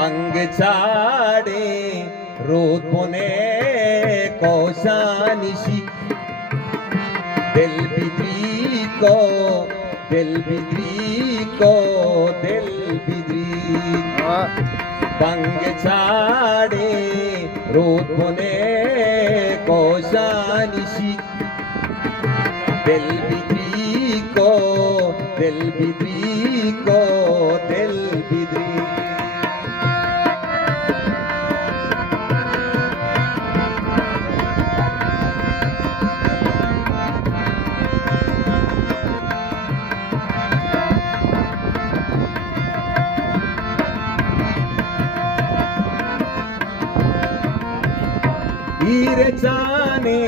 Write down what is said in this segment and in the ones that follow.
पंग छाड़े रोद बोने कोशानिशी दिल बिद्री को दिल बिद्री को दिल बिद्री पंग छाड़े रोद बोने कोशानिशी दिल बिद्री को दिल बिद्री को दिल बिद्री हीरे जाने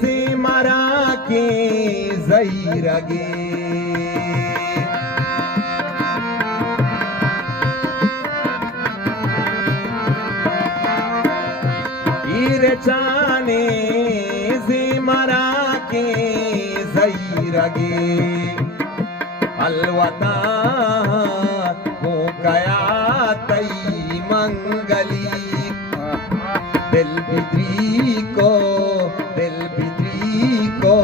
से मरा के ज़हीरगे हीरे जाने से मरा के ज़हीरगे अलवता हो गया तई मंगली दिल बिद्री को दिल बिद्री को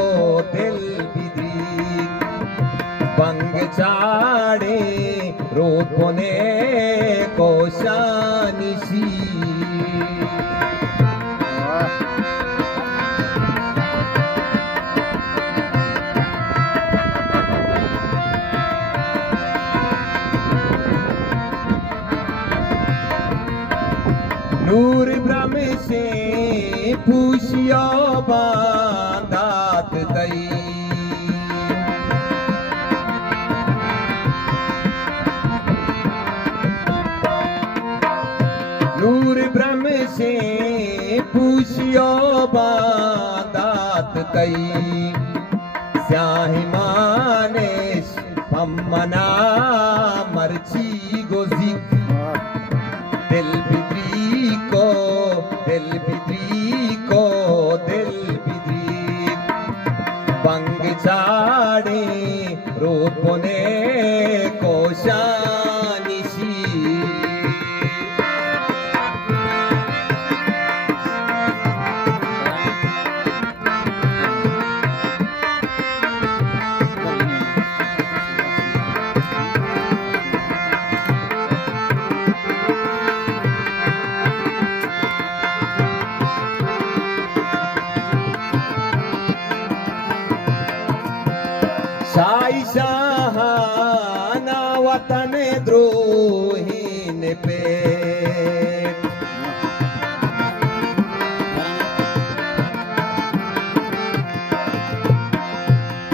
दिल बिद्री पंग छाड़े रोद बोने कोशानिशी नूर ब्रह्म से पूछियो बांधात तई नूर ब्रह्म से पूछियो बांधात तई स्याही मानेश मना मरची गोजी दिल बिद्री को दिल बिद्री को दिल बिद्री पंग छाड़े रोद बोने कोशानिशी शाही शाहाना वतन द्रोहीन पे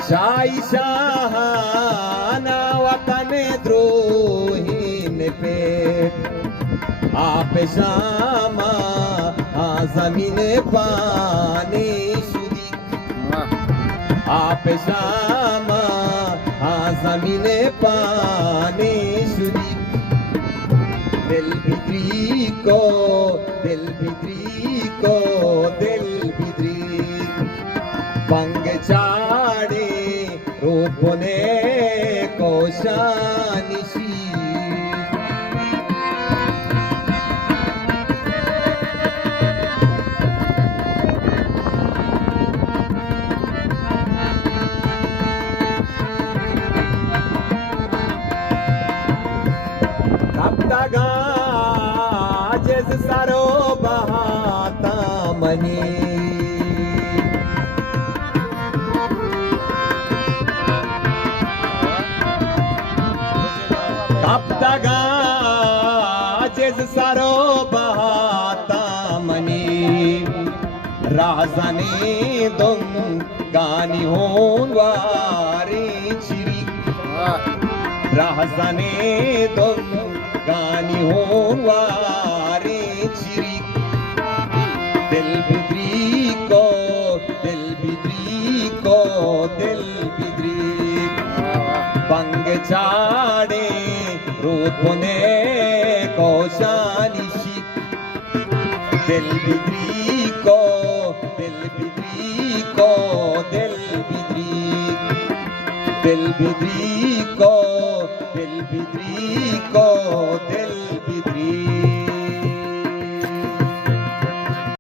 शाही शाहाना वतन द्रोहीन पे आप शामा जमीन पाने शुदी आप शामा जमीन पाने शुदी दिल बिद्री को दिल बिद्री को दिल बिद्री पंग छाड़े रोद बोने कोशानिशी जिस सरो बहाता मनी कब तगा जिस सरो बहाता मनी राजने दुम गानी होन वारे चिरी राजने दुम गानी होन वारे चिरी दिल बिद्री को दिल बिद्री को दिल बिद्री पंग छाड़े रोद बोने कोशानिशी दिल बिद्री को दिल बिद्री को दिल बिद्री दिल बिद्री को दिल बिद्री को